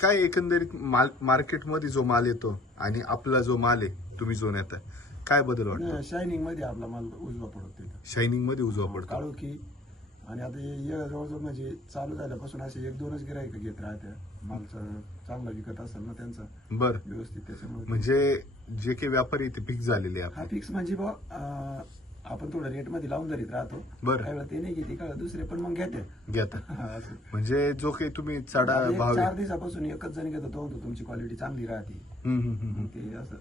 काय एकंदरीत मार्केटमध्ये जो माल येतो आणि आपला जो माल आहे तुम्ही जो नेता, काय बदल वाटतो? शायनिंग मध्ये आपला माल उजवा पडतो. शायनिंग मध्ये उजवा पडतो. काळोखी आणि आता हे जवळजवळ म्हणजे चालू झाल्यापासून असे 1-2च गिराईक घेत राहत्या. मालचं चांगला विकत असेल ना त्यांचा बर, व्यवस्थित, त्याच्यामुळे म्हणजे जे काही व्यापारी ते फिक्स झालेले आहे हा फिक्स म्हणजे बा आपण थोडं रेट मध्ये लावून धरीत राहतो. बरं. काही वेळा ते नाही घेते, काय दुसरे पण मग घेते. घेता. असं. म्हणजे जो काही तुम्ही चढा आता भाव 4 दिवसापासून एकच जण घेतो, तो म्हणतो तुमची क्वालिटी चांगली राहते. हम्म. ते असं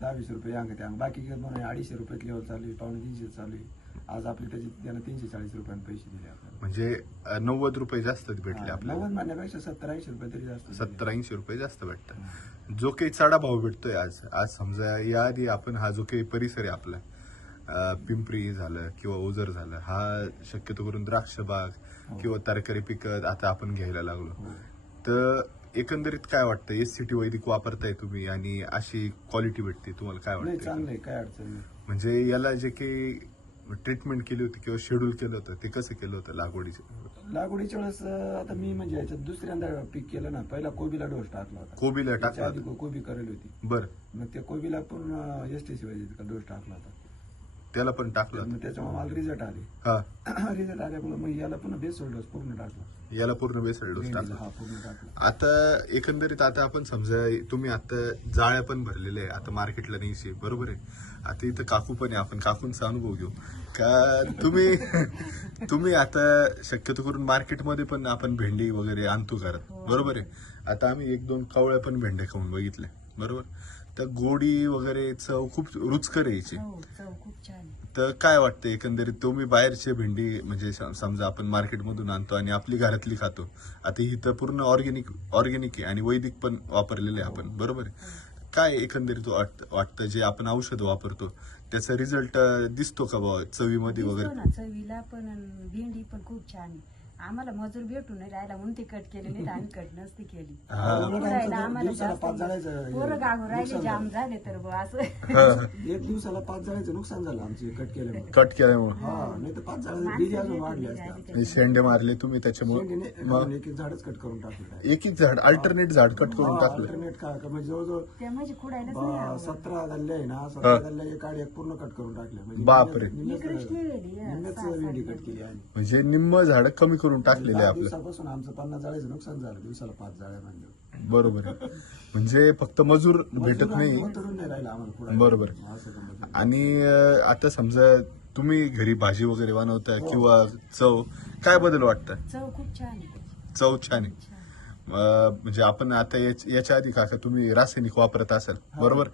10-20 रुपये अंग त्या बाकी घेत म्हणून 250 रुपये लेवल चालू आहे, 250 चालू आहे. आज आपली त्याची त्यानं 340 रुपयांनी पैसे दिले आपल्याला. म्हणजे 90 रुपये जास्त भेटले आपल्याला. 90 म्हणण्यापेक्षा 70-80 रुपये तरी जास्त. 70-80 रुपये जास्त भेटतात. जो काही चढा भाव भेटतोय आज समजा याआधी आपण हा जो काही परिसर आहे आपला पिंपरी झालं किंवा ओझर झालं, हा शक्यतो करून द्राक्ष बाग किंवा तरकारी पिकं आता आपण घ्यायला लागलो. तर एकंदरीत काय वाटतं, एससीटी वैदिक वापरताय तुम्ही आणि अशी क्वालिटी भेटते, तुम्हाला काय नाही, वाटतं? चांगलं आहे, काय अडचण नाही. म्हणजे याला जे काही ट्रीटमेंट केली होती किंवा शेड्यूल केलं होतं ते कसं केलं होतं लागवडीच्या वेळेस आता मी म्हणजे याच्यात दुसऱ्यांदा पीक केलं ना. पहिला कोबीला डोस टाकला होता. कोबीला त्याच्या टाकला आधी कोबी करेल होती. बर, मग त्या कोबीला पण एसटीसी वैदिकचा डोस टाकला होता. त्याला पण टाकलं मग त्याच्यामुळे मला रिझल्ट आले. हा, रिझल्ट आल्यामुळे मग याला पण बेसल डोस पूर्ण टाकला. याला पूर्ण बेसल डोस भेंडीला टाकला. हा पूर्ण टाकला. आता एकंदरीत आता आपण समजा तुम्ही आता जाळ्या पण भरलेल्या आहे, आता मार्केटला नाही, बरोबर आहे. आता इथं काकू पण आहे, आपण काकूंचा अनुभव घेऊ का. तुम्ही आता शक्यतो करून मार्केटमध्ये पण आपण भेंडी वगैरे आणतो करत, बरोबर आहे. आता आम्ही 1-2 कवळ्या पण भेंड्या खाऊन बघितल्या, बरोबर. तर गोडी वगैरे चव खूप रुचकर यायची. चव खूप छान. तर काय वाटतं एकंदरीत तुम्ही बाहेरची भेंडी म्हणजे समजा आपण मार्केटमधून आणतो आणि आपली घरातली खातो, आता ही तर पूर्ण ऑर्गॅनिक आहे आणि वैदिक पण वापरलेले आहे आपण, बरोबर आहे. काय एकंदरीत वाटतं जे आपण औषध वापरतो त्याचा रिझल्ट दिसतो का बाबा चवीमध्ये वगैरे? चवीला पण आणि भेंडी पण खूप छान आहे. आम्हाला मजूर भेटून नाही राहिला म्हणून ती कट केली, नाही तर आम्ही कट नसती केली. खुडायला आम्हाला दिवसाला जास्त 5 जाळ्याचं पोरं गागून राहिले, जाम झाले तर बुवा असं. एक दिवसाला 5 जाळ्याचं नुकसान झालं आमचे कट केल्यामुळे. कट केल्यामुळे हा, नाही तर 5 जाळ्याचे बीज अजून वाढले असतात. शेंडे मारले तुम्ही त्याच्यामुळे, एक झाडच कट करून टाकलं. एक झाड अल्टरनेट झाड कट करून टाकलं. अल्टरनेट काय म्हणजे जवळजवळ ते म्हणजे खुडायलाच नाही आवडत. 17 गल्ल्या आहे ना, 17 गल्ल्या एक आड एक पूर्ण कट करून टाकल्या. म्हणजे बापरे. इकडेच ठेवलेली, निम्म्याच भेंडी कट केली आणि म्हणजे निम्म झाड कमी करून टाकलेले 10 आपलं, दिवसापासून आमचं 50 जाळ्याचं नुकसान झालं. दिवसाला 5 जाळ्या म्हणजे बरोबर आहे. म्हणजे फक्त मजूर भेटत नाही, उतरून नाही राहिला आम्हाला पुढे. बरोबर. असं गंमत आहे. आणि आता समजा तुम्ही घरी भाजी वगैरे बनवता किंवा चव काय बदल वाटतं? चव खूप छान आहे. चव छान आहे. म्हणजे आपण आता याच्या आधी काका तुम्ही रासायनिक वापरत असाल, बरोबर.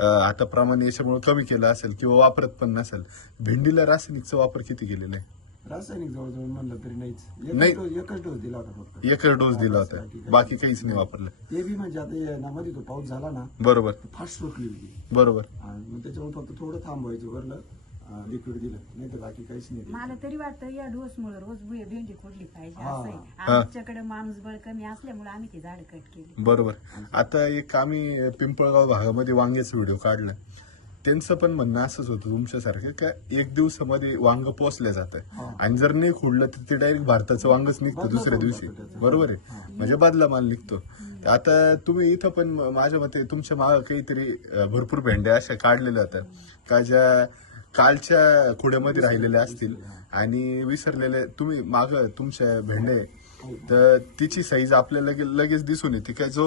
आता प्रमाण याच्यामुळे कमी केलं असेल किंवा वापरत पण नसेल. भेंडीला रासायनिकचा वापर किती केलेला आहे? रासायनिक जवळजवळ म्हणलं तरी नाहीच. नाही. एकच डोस दिला होता फक्त. एकच डोस दिला होता, बाकी काहीच नाही वापरलं, ते बी म्हणजे आता ना मध्ये तो पाऊस झाला ना, बरोबर फास्ट सुटली होती. बरोबर. आणि मग त्याच्यामुळे फक्त थोडं थांबवायचं, वरलं लिक्विड दिलं, नाही तर बाकी काहीच नाही. मला तरी वाटतं या डोस मुळे रोज भेंडी खोडली पाहिजे हा. असं आहे. आमच्याकडे माणूस बळ कमी असल्यामुळे आम्ही ती झाड कट केली. बरोबर. आता एक आम्ही पिंपळगाव भागामध्ये वांग्याचा व्हिडिओ काढला, त्यांचं पण म्हणणं असंच होतं तुमच्यासारखं का 1 दिवसामध्ये वांग पोचलं जातं आणि जर नाही खुडलं तर ते डायरेक्ट भारताचं वांगच निघतं दुसऱ्या दिवशी, बरोबर आहे. म्हणजे बदला माल निघतो. आता तुम्ही इथं पण माझ्या मते तुमच्या मागे काहीतरी भरपूर भेंड्या अशा काढलेल्या होत्या का ज्या कालच्या खुड्यामध्ये राहिलेल्या असतील आणि विसरलेले तुम्ही माग तुमच्या भेंडे, तर तिची साईज आपल्याला लगेच दिसून येते काय जो